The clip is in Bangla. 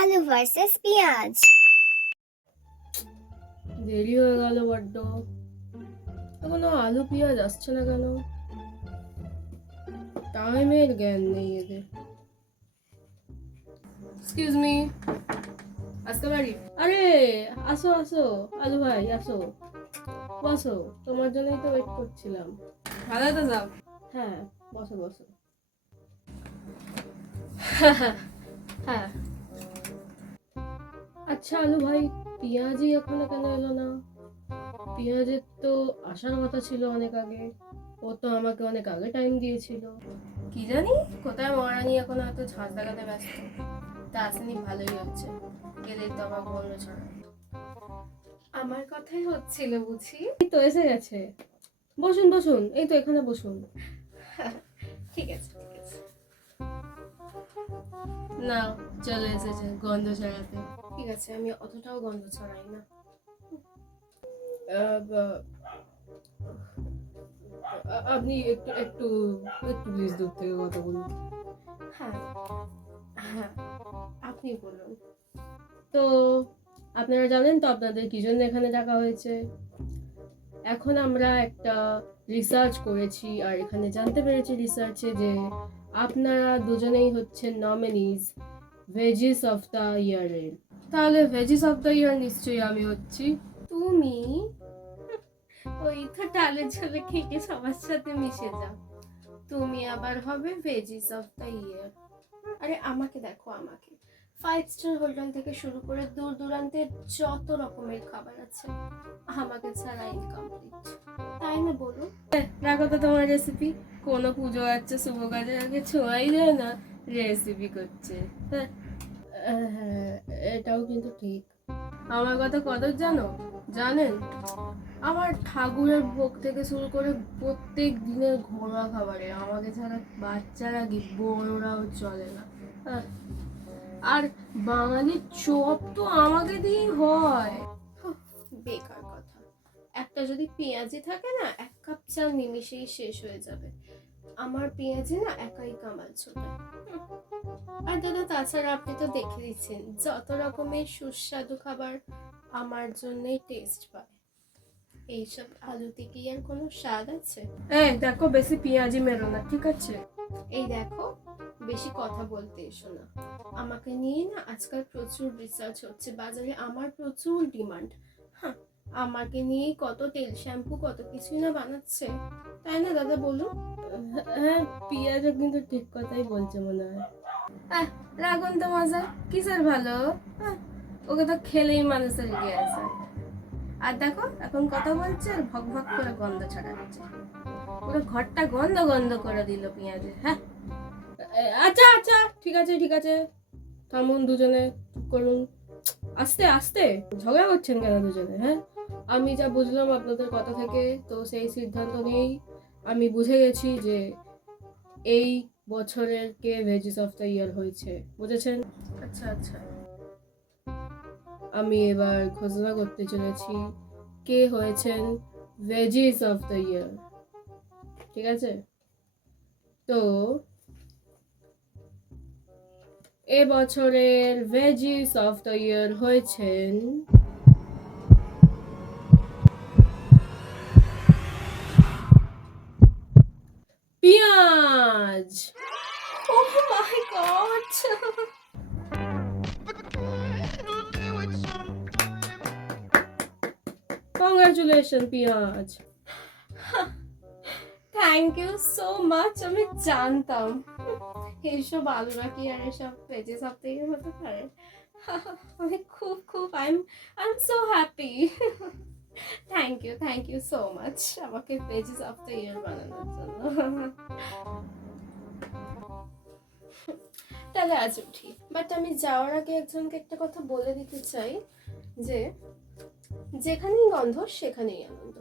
আলু ভার্সেস পেঁয়াজ। দেরি হয়ে গেল বড্ড। এখনও আলু পেঁয়াজ আসছে না কেন? টাইমের জ্ঞান নেই এদের। এক্সকিউজ মি আসতে পারি আরে আসো আসো। আলু ভাই আসো। বসো। তোমার জন্যই তো ওয়েট করছিলাম। ভালো তো যাও হ্যাঁ বসো বসো। হ্যাঁ। আচ্ছা আলু ভাই পেঁয়াজই এখনও কেন এলো না? পেঁয়াজের তো আসার কথা ছিল অনেক আগে ও তো আমাকে অনেক আগে টাইম দিয়েছিল। কি জানি কোথায় মহারানী এখন হয়তো ঝাঁজ লাগাতে ব্যস্ত? তা আসেনি ভালোই হচ্ছে। গেলেই তো আবার বন্ধ ছড়া। আমার কথাই হচ্ছিল বুঝি? এই তো এসে গেছে। বসুন বসুন এই তো এখানে বসুন। ঠিক আছে ঠিক আছে। না চলে এসেছে গন্ধ ছড়াতে। ঠিক আছে আমি অতটাও গন্ধ ছড়াই না। আপনি একটু একটু একটু প্লিজ দূর থেকে কথা বলুন। হ্যাঁ হ্যাঁ আপনি বলুন। তো আপনারা জানেন তো আপনাদের কি জন্য এখানে ডাকা হয়েছে? এখন আমরা একটা রিসার্চ করেছি আর এখানে জানতে পেরেছি রিসার্চে যে আপনারা দুজনেই হচ্ছেন নমিনিজ ভেজিস অফ দ্য ইয়ারের তাহলে ভেজিস অফ দ্য ইয়ার নিশ্চয়ই আমি হচ্ছি। তুমি? ওই তো ডালে ঝোলে খেয়ে সবার সাথে মিশে যাও। তুমি আবার হবে ভেজিস অফ দ্য ইয়ার আরে আমাকে দেখো আমাকে। ফাইভ স্টার হোটেল থেকে শুরু করে দূর দূরান্তের যত রকমের খাবার আছে আমাকে ছাড়া ইনকমপ্লিট তাই না বলুন রাখো তো তোমার রেসিপি কোনো পুজো আছে শুভ কাজে আগে ছোঁয়াই যায় না রেসিপি করছে। হ্যাঁ হ্যাঁ, এটাও কিন্তু ঠিক। আমার কথা কত জানো? জানেন আমার ঠাকুরের ভোগ থেকে শুরু করে প্রত্যেক দিনের ঘোড়া খাবারে আমাকে ছাড়া বাচ্চারা কি বড়রাও চলে না। হ্যাঁ। আর বাঙালির চপ তো আমাকে দিয়েই হয়। বেকার কথা। একটা যদি পেঁয়াজি থাকে না এক কাপ চা নিমিশেই শেষ হয়ে যাবে। আমার পেঁয়াজি না একাই কামাল ছোটায়। আর দাদা তাছাড়া আপনি তো দেখে দিচ্ছেন যত রকমের সুস্বাদু খাবার আমার জন্যই টেস্ট পায়। এইসব আলুতে কি আর কোনো স্বাদ আছে? এই দেখো বেশি পেঁয়াজি মেরো না ঠিক আছে? এই দেখো বেশি কথা বলতে এসো না। আমাকে নিয়ে না আজকাল প্রচুর রিসার্চ হচ্ছে বাজারে আমার প্রচুর ডিমান্ড হ্যাঁ আমাকে নিয়ে কত তেল শ্যাম্পু কত কিছুই না বানাচ্ছে। তাই না দাদা বলুন? হ্যাঁ পিয়াজও কিন্তু ঠিক কথাই বলছে মনে হয়। রাগুন তো মজা। কিসের ভালো? আহ, ওকে তো খেলেই মানুষের গ্যাস হয় আর দেখো এখন কথা বলছে আর ভক ভক করে গন্ধ ছড়াচ্ছে। পুরো ঘরটা গন্ধ গন্ধ করে দিল পেঁয়াজে হ্যাঁ? আচ্ছা আচ্ছা ঠিক আছে ঠিক আছে। থামুন দুজনে করুন। আস্তে আস্তে ঝগড়া করছেন কেন দুজনে হ্যাঁ? আমি যা বুঝলাম আপনাদের কথা থেকে তো সেই সিদ্ধান্ত নিয়েই আমি বুঝে গেছি যে এই বছরের কে ভেজিস অফ দ্য ইয়ার হয়েছে বুঝেছেন? আচ্ছা আচ্ছা। আমি এবার ঘোষণা করতে চলেছি কে হয়েছেন ভেজিস অফ দ্য ইয়ার ঠিক আছে? তো এ বছরের ভেজিস অফ দ্য ইয়ার হয়েছেন পেঁয়াজ ও মাই গড কংগ্রাচুলেশন পেঁয়াজ থ্যাংক ইউ সো মাচ আমি জানতাম। এইসব আলুরা কি আর এসব ভেজে সব থেকে হতে পারে? আমি খুব খুব I am I am so happy thank you thank you so much আমাকে পেজেস অফ দ্য ইয়ার বানানোর জন্য। তাহলে আজ উঠি। বাট আমি যাওয়ার আগে একজনকে একটা কথা বলে দিতে চাই যে, যেখানেই গন্ধ, সেখানেই আনন্দ।